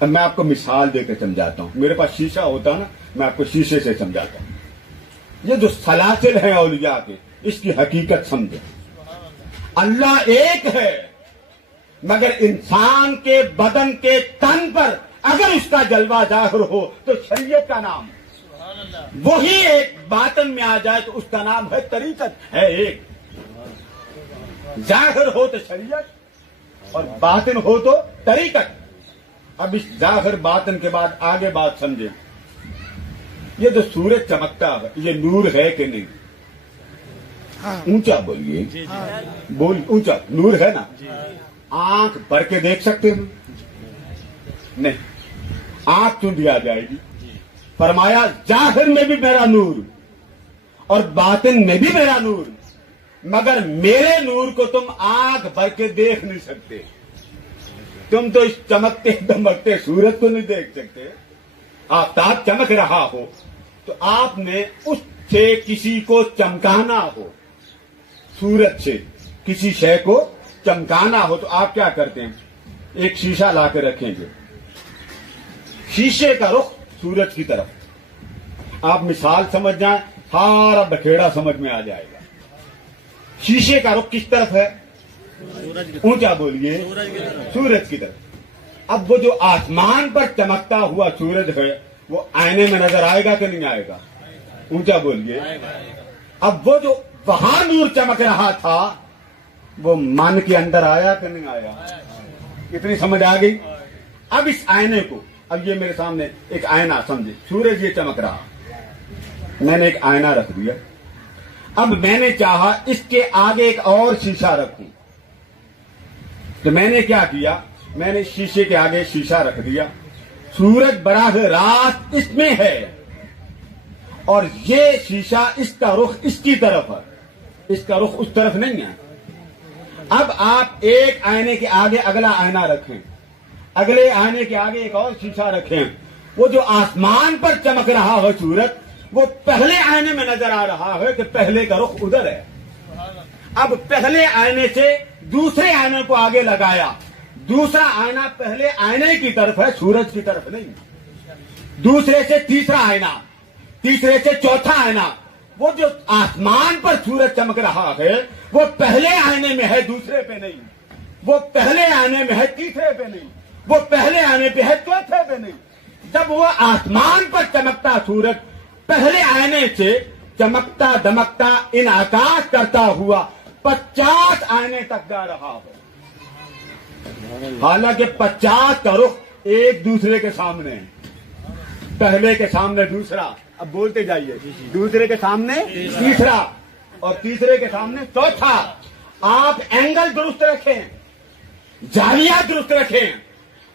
اب میں آپ کو مثال دے کر سمجھاتا ہوں. میرے پاس شیشہ ہوتا نا, میں آپ کو شیشے سے سمجھاتا ہوں. یہ جو سلاسل ہیں اولیاء کے, اس کی حقیقت سمجھیں. اللہ ایک ہے, مگر انسان کے بدن کے تن پر اگر اس کا جلوہ ظاہر ہو تو شریعت کا نام, وہی ایک باطن میں آ جائے تو اس کا نام ہے طریقت. ہے ایک, ظاہر ہو تو شریعت اور باطن ہو تو طریقت. اب اس ظاہر باطن کے بعد آگے بات سمجھیں. یہ جو سورج چمکتا ہے یہ نور ہے کہ نہیں؟ اونچا بولیے, بول اونچا. نور ہے نا؟ آنکھ بھر کے دیکھ سکتے ہیں؟ نہیں, آنکھ چندی آ جائے گی. فرمایا ظاہر میں بھی میرا نور اور باطن میں بھی میرا نور, مگر میرے نور کو تم آنکھ بھر کے دیکھ نہیں سکتے. تم تو اس چمکتے دمکتے سورج کو نہیں دیکھ سکتے. آفتاب چمک رہا ہو تو آپ نے اس سے کسی کو چمکانا ہو, سورج سے کسی شے کو چمکانا ہو تو آپ کیا کرتے ہیں؟ ایک شیشہ لا کے رکھیں گے, شیشے کا رخ سورج کی طرف. آپ مثال سمجھ جائیں, سارا بکھیڑا سمجھ میں آ جائے گا. شیشے کا رخ کس طرف ہے؟ اونچا بولیے, سورج کی طرف. اب وہ جو آسمان پر چمکتا ہوا سورج ہے وہ آئینے میں نظر آئے گا کہ نہیں آئے گا؟ اونچا بولیے. اب وہ جو وہاں نور چمک رہا تھا وہ من کے اندر آیا کہ نہیں آیا؟ اتنی سمجھ آ گئی. اب اس آئینے کو, اب یہ میرے سامنے ایک آئینہ سمجھے, سورج یہ چمک رہا, میں نے ایک آئینہ رکھ دیا. اب میں نے چاہا اس کے آگے ایک اور شیشہ رکھوں, تو میں نے کیا کیا؟ میں نے شیشے کے آگے شیشہ رکھ دیا. سورج براہ راست اس میں ہے اور یہ شیشہ اس کا رخ اس کی طرف ہے, اس کا رخ اس طرف نہیں ہے. اب آپ ایک آئینے کے آگے اگلا آئینہ رکھیں, اگلے آئینے کے آگے ایک اور شیشہ رکھیں. وہ جو آسمان پر چمک رہا ہے سورج, وہ پہلے آئینے میں نظر آ رہا ہے کہ پہلے کا رخ ادھر ہے. اب پہلے آئینے سے دوسرے آئینے کو آگے لگایا, دوسرا آئینہ پہلے آئینے کی طرف ہے, سورج کی طرف نہیں. دوسرے سے تیسرا آئینہ, تیسرے سے چوتھا آئینہ. وہ جو آسمان پر سورج چمک رہا ہے وہ پہلے آئینے میں ہے, دوسرے پہ نہیں. وہ پہلے آئینے میں ہے, تیسرے پہ نہیں. وہ پہلے آئینے پہ ہے, چوتھے پہ نہیں. جب وہ آسمان پر چمکتا سورج پہلے آئینے سے چمکتا دمکتا انعکاس کرتا ہوا 50 آئینے تک جا رہا ہو, حالانکہ 50 کا رخ ایک دوسرے کے سامنے ہے. پہلے کے سامنے دوسرا, اب بولتے جائیے, دوسرے کے سامنے تیسرا اور تیسرے کے سامنے چوتھا. آپ اینگل درست رکھیں, زاویہ درست رکھیں.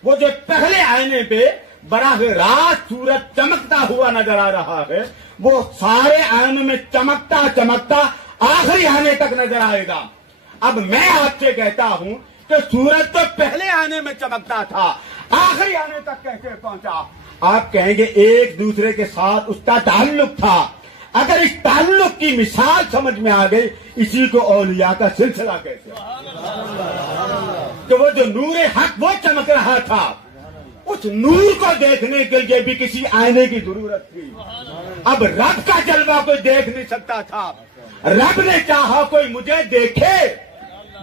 وہ جو پہلے آئینے پہ براہ راست سورج چمکتا ہوا نظر آ رہا ہے وہ سارے آئینے میں چمکتا چمکتا آخری آنے تک نظر آئے گا. اب میں آپ سے کہتا ہوں کہ سورج تو پہلے آنے میں چمکتا تھا, آخری آنے تک کیسے پہنچا؟ آپ کہیں گے ایک دوسرے کے ساتھ اس کا تعلق تھا. اگر اس تعلق کی مثال سمجھ میں آ گئی, اسی کو اولیاء کا سلسلہ کہتے ہیں. کہ وہ جو نور حق وہ چمک رہا تھا, اس نور کو دیکھنے کے لیے بھی کسی آئینے کی ضرورت تھی. اب رب کا جلوہ کوئی دیکھ نہیں سکتا تھا. رب نے چاہا کوئی مجھے دیکھے,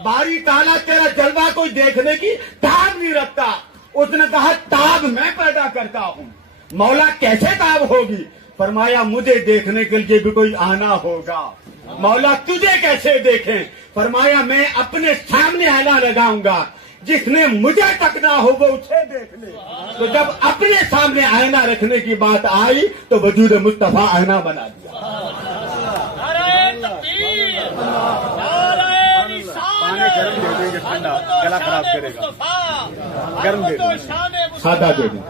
باری تعالیٰ تیرا جلوہ کوئی دیکھنے کی تاب نہیں رکھتا. اس نے کہا تاب میں پیدا کرتا ہوں. مولا کیسے تاب ہوگی؟ فرمایا مجھے دیکھنے کے لیے بھی کوئی آنا ہوگا. مولا تجھے کیسے دیکھیں؟ فرمایا میں اپنے سامنے آئینہ لگاؤں گا, جس نے مجھے تکنا ہو وہ اسے دیکھ لے. تو جب اپنے سامنے آئینہ رکھنے کی بات آئی تو وجود مصطفیٰ آئینہ بنا دیا. پانی گرم دے دیں گے, ٹھنڈا گلا خراب کرے گا. گرم دے دیں, سادہ دے دیں.